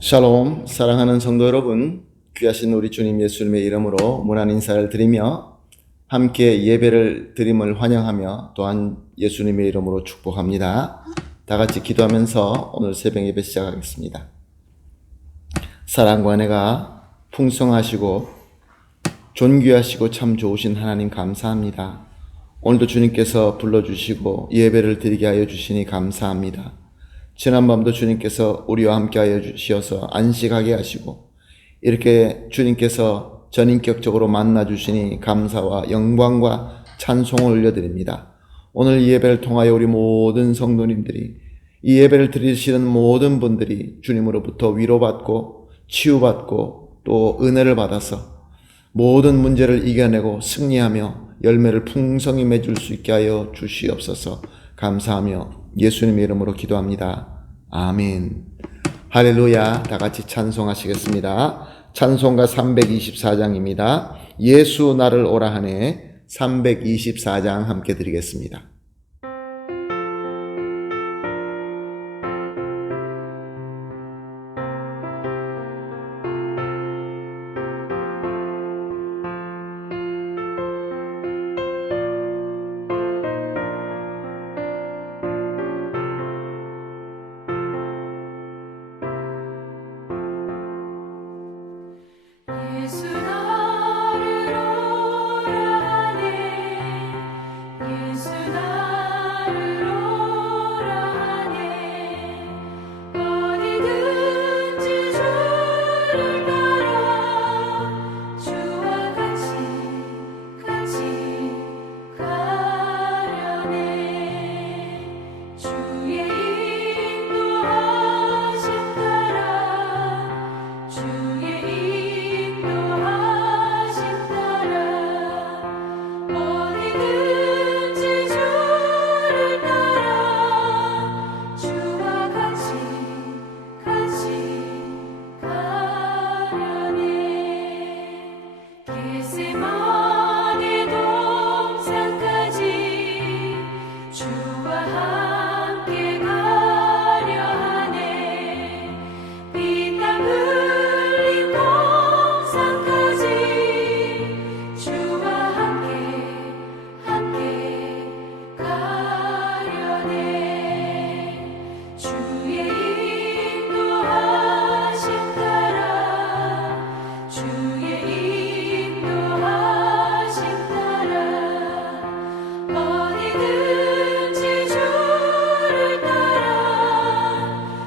샬롬, 사랑하는 성도 여러분, 귀하신 우리 주님 예수님의 이름으로 문안 인사를 드리며 함께 예배를 드림을 환영하며 또한 예수님의 이름으로 축복합니다. 다 같이 기도하면서 오늘 새벽 예배 시작하겠습니다. 사랑과 은혜가 풍성하시고 존귀하시고 참 좋으신 하나님 감사합니다. 오늘도 주님께서 불러주시고 예배를 드리게 하여 주시니 감사합니다. 지난밤도 주님께서 우리와 함께 하여 주셔서 안식하게 하시고 이렇게 주님께서 전인격적으로 만나 주시니 감사와 영광과 찬송을 올려드립니다. 오늘 이 예배를 통하여 우리 모든 성도님들이 이 예배를 드리시는 모든 분들이 주님으로부터 위로받고 치유받고 또 은혜를 받아서 모든 문제를 이겨내고 승리하며 열매를 풍성히 맺을 수 있게 하여 주시옵소서. 감사하며 예수님의 이름으로 기도합니다. 아멘. 할렐루야. 다 같이 찬송하시겠습니다. 찬송가 324장입니다. 예수 나를 오라 하네 324장 함께 드리겠습니다. 예수 나를 오라 하네 예수 나를 오라 하네 어디든지 주를 따라 주와 같이 가려네 주의 인도하심 따라 주의 인도하심 따라 어디든지 주를 따라 주와 같이 가려네 겟세마네 동산까지 주와 함께 가려 하네 피땀 흘린 동산까지 주와 함께 가려네 주의 인도하심 따라 주의 인도하심 따라 어디든지 주를 따라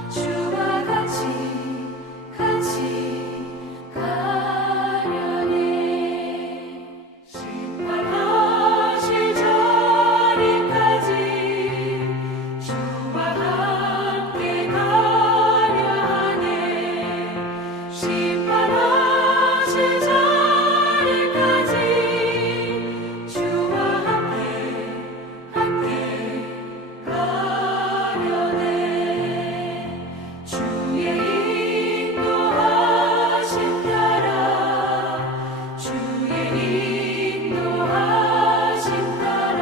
주와 같이 가려네 심판하실 자리까지 주와 함께 가려 하네 심판하실 자리까지 주와 함께 가려네 주의 인도하심 따라 주의 인도하심 따라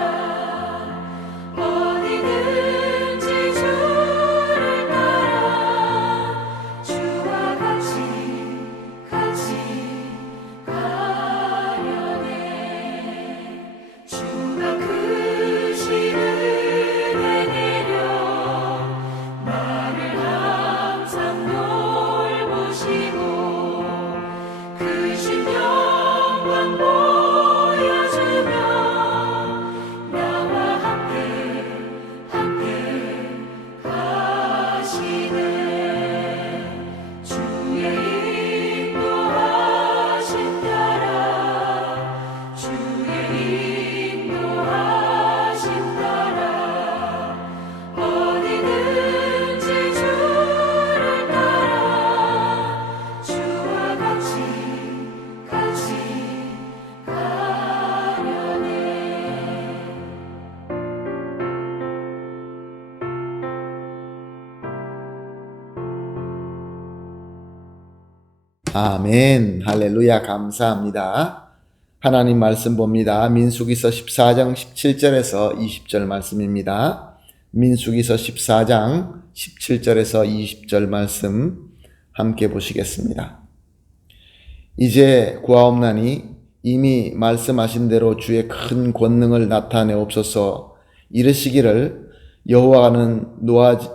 어디든지 주를 따라 주와 같이 가려네 주가 크신 은혜 내려 나를 항상 돌보시고 크신 영광 보여주며 나와 함께 가시네 주의 인도하심 따라 주의 인도하심 따라 어디든지 주를 따라 주와 같이 가려네 아멘. 할렐루야. 감사합니다. 하나님 말씀 봅니다. 민수기서 14장 17절에서 20절 말씀입니다. 민수기서 14장 17절에서 20절 말씀 함께 보시겠습니다. 이제 구하옵나니 이미 말씀하신 대로 주의 큰 권능을 나타내옵소서. 이르시기를 여호와는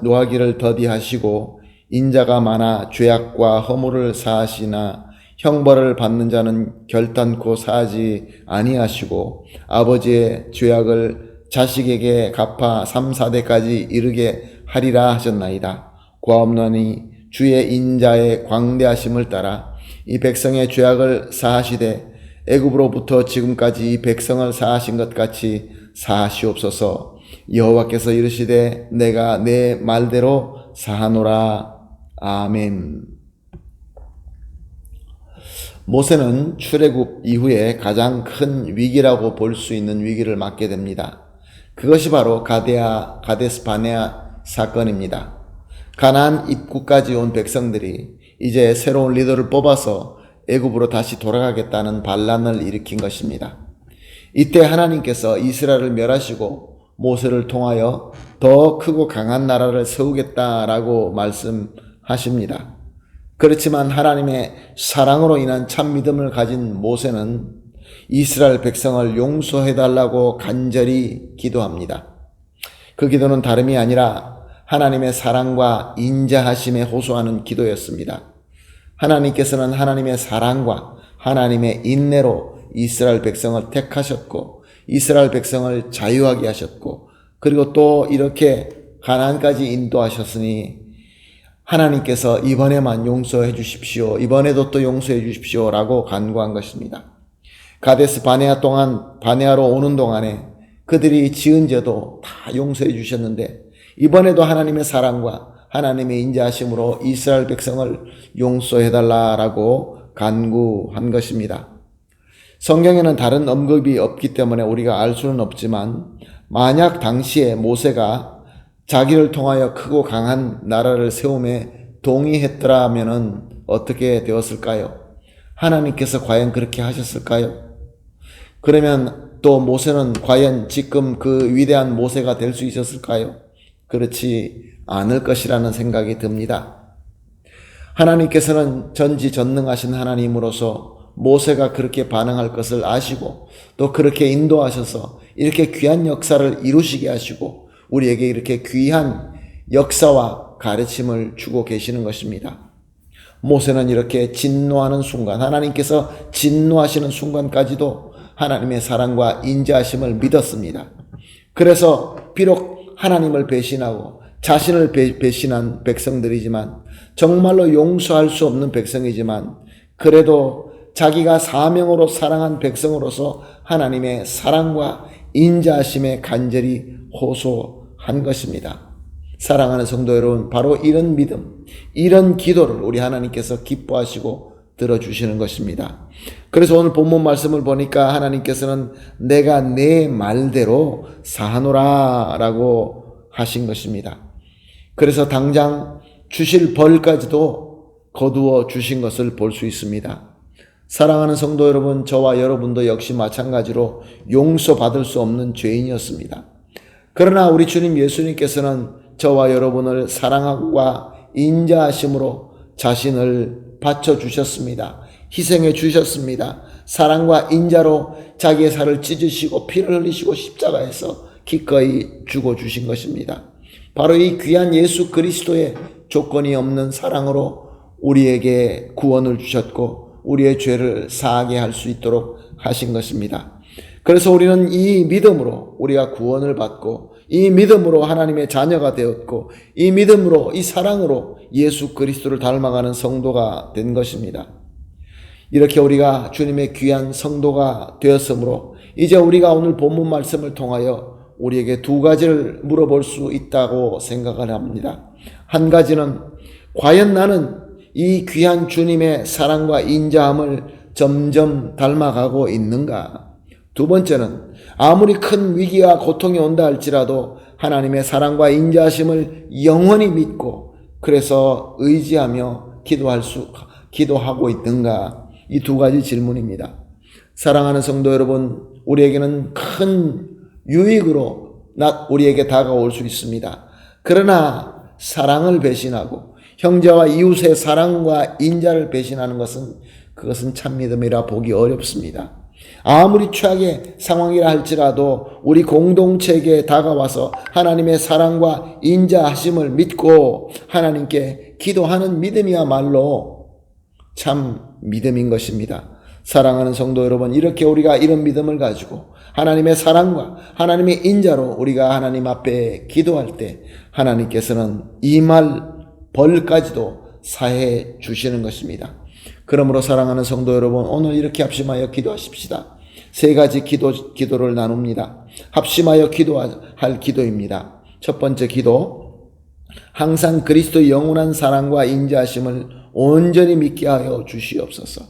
노하기를 더디하시고 인자가 많아 죄악과 허물을 사하시나 형벌을 받는 자는 결단코 사하지 아니하시고 아버지의 죄악을 자식에게 갚아 3, 4대까지 이르게 하리라 하셨나이다. 구하옵나니 주의 인자의 광대하심을 따라 이 백성의 죄악을 사하시되 애굽으로부터 지금까지 이 백성을 사하신 것 같이 사하시옵소서. 여호와께서 이르시되 내가 내 말대로 사하노라. 아멘. 모세는 출애굽 이후에 가장 큰 위기라고 볼 수 있는 위기를 맞게 됩니다. 그것이 바로 가데스 바네아 사건입니다. 가나안 입구까지 온 백성들이 이제 새로운 리더를 뽑아서 애굽으로 다시 돌아가겠다는 반란을 일으킨 것입니다. 이때 하나님께서 이스라엘을 멸하시고 모세를 통하여 더 크고 강한 나라를 세우겠다라고 말씀하십니다. 그렇지만 하나님의 사랑으로 인한 참 믿음을 가진 모세는 이스라엘 백성을 용서해달라고 간절히 기도합니다. 그 기도는 다름이 아니라 하나님의 사랑과 인자하심에 호소하는 기도였습니다. 하나님께서는 하나님의 사랑과 하나님의 인내로 이스라엘 백성을 택하셨고 이스라엘 백성을 자유하게 하셨고 그리고 또 이렇게 가나안까지 인도하셨으니 하나님께서 이번에만 용서해 주십시오. 이번에도 또 용서해 주십시오. 라고 간구한 것입니다. 가데스 바네아로 오는 동안에 그들이 지은 죄도 다 용서해 주셨는데 이번에도 하나님의 사랑과 하나님의 인자하심으로 이스라엘 백성을 용서해 달라라고 간구한 것입니다. 성경에는 다른 언급이 없기 때문에 우리가 알 수는 없지만 만약 당시에 모세가 자기를 통하여 크고 강한 나라를 세움에 동의했더라면 어떻게 되었을까요? 하나님께서 과연 그렇게 하셨을까요? 그러면 또 모세는 과연 지금 그 위대한 모세가 될 수 있었을까요? 그렇지 않을 것이라는 생각이 듭니다. 하나님께서는 전지전능하신 하나님으로서 모세가 그렇게 반응할 것을 아시고 또 그렇게 인도하셔서 이렇게 귀한 역사를 이루시게 하시고 우리에게 이렇게 귀한 역사와 가르침을 주고 계시는 것입니다. 모세는 이렇게 진노하는 순간, 하나님께서 진노하시는 순간까지도 하나님의 사랑과 인자하심을 믿었습니다. 그래서 비록 하나님을 배신하고 자신을 배신한 백성들이지만 정말로 용서할 수 없는 백성이지만 그래도 자기가 사명으로 사랑한 백성으로서 하나님의 사랑과 인자하심에 간절히 호소한 것입니다. 사랑하는 성도 여러분, 바로 이런 믿음, 이런 기도를 우리 하나님께서 기뻐하시고 들어주시는 것입니다. 그래서 오늘 본문 말씀을 보니까 하나님께서는 내가 내 말대로 사하노라 라고 하신 것입니다. 그래서 당장 주실 벌까지도 거두어 주신 것을 볼 수 있습니다. 사랑하는 성도 여러분, 저와 여러분도 역시 마찬가지로 용서받을 수 없는 죄인이었습니다. 그러나 우리 주님 예수님께서는 저와 여러분을 사랑과 인자하심으로 자신을 바쳐주셨습니다. 희생해 주셨습니다. 사랑과 인자로 자기의 살을 찢으시고 피를 흘리시고 십자가에서 기꺼이 죽어주신 것입니다. 바로 이 귀한 예수 그리스도의 조건이 없는 사랑으로 우리에게 구원을 주셨고 우리의 죄를 사하게 할 수 있도록 하신 것입니다. 그래서 우리는 이 믿음으로 우리가 구원을 받고 이 믿음으로 하나님의 자녀가 되었고 이 믿음으로 이 사랑으로 예수 그리스도를 닮아가는 성도가 된 것입니다. 이렇게 우리가 주님의 귀한 성도가 되었으므로 이제 우리가 오늘 본문 말씀을 통하여 우리에게 두 가지를 물어볼 수 있다고 생각을 합니다. 한 가지는 과연 나는 이 귀한 주님의 사랑과 인자함을 점점 닮아가고 있는가? 두 번째는 아무리 큰 위기와 고통이 온다 할지라도 하나님의 사랑과 인자하심을 영원히 믿고 그래서 의지하며 기도하고 있는가? 이 두 가지 질문입니다. 사랑하는 성도 여러분, 우리에게는 큰 유익으로 우리에게 다가올 수 있습니다. 그러나 사랑을 배신하고 형제와 이웃의 사랑과 인자를 배신하는 그것은 참 믿음이라 보기 어렵습니다. 아무리 최악의 상황이라 할지라도 우리 공동체에게 다가와서 하나님의 사랑과 인자하심을 믿고 하나님께 기도하는 믿음이야말로 참 믿음인 것입니다. 사랑하는 성도 여러분, 이렇게 우리가 이런 믿음을 가지고 하나님의 사랑과 하나님의 인자로 우리가 하나님 앞에 기도할 때 하나님께서는 이 말 벌까지도 사해 주시는 것입니다. 그러므로 사랑하는 성도 여러분, 오늘 이렇게 합심하여 기도하십시다. 세 가지 기도를 나눕니다. 합심하여 기도할 기도입니다. 첫 번째 기도, 항상 그리스도의 영원한 사랑과 인자하심을 온전히 믿게 하여 주시옵소서.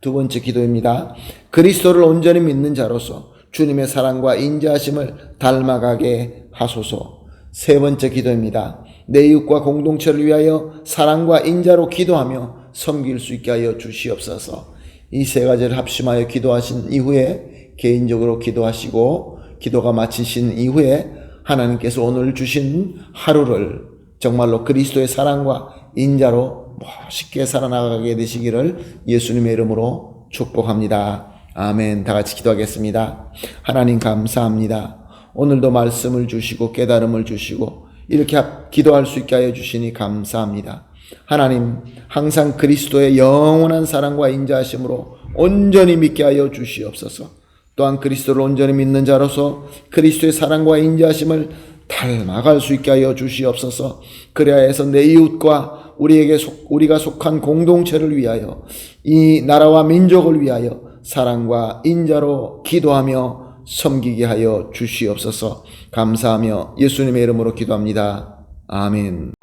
두 번째 기도입니다. 그리스도를 온전히 믿는 자로서 주님의 사랑과 인자하심을 닮아가게 하소서. 세 번째 기도입니다. 내 이웃과 공동체를 위하여 사랑과 인자로 기도하며 섬길 수 있게 하여 주시옵소서. 이 세 가지를 합심하여 기도하신 이후에 개인적으로 기도하시고 기도가 마치신 이후에 하나님께서 오늘 주신 하루를 정말로 그리스도의 사랑과 인자로 멋있게 살아나가게 되시기를 예수님의 이름으로 축복합니다. 아멘. 다 같이 기도하겠습니다. 하나님 감사합니다. 오늘도 말씀을 주시고 깨달음을 주시고 이렇게 기도할 수 있게 하여 주시니 감사합니다. 하나님, 항상 그리스도의 영원한 사랑과 인자하심으로 온전히 믿게 하여 주시옵소서. 또한 그리스도를 온전히 믿는 자로서 그리스도의 사랑과 인자하심을 닮아갈 수 있게 하여 주시옵소서. 그래야 해서 내 이웃과 우리가 속한 공동체를 위하여, 이 나라와 민족을 위하여 사랑과 인자로 기도하며 섬기게 하여 주시옵소서. 감사하며 예수님의 이름으로 기도합니다. 아멘.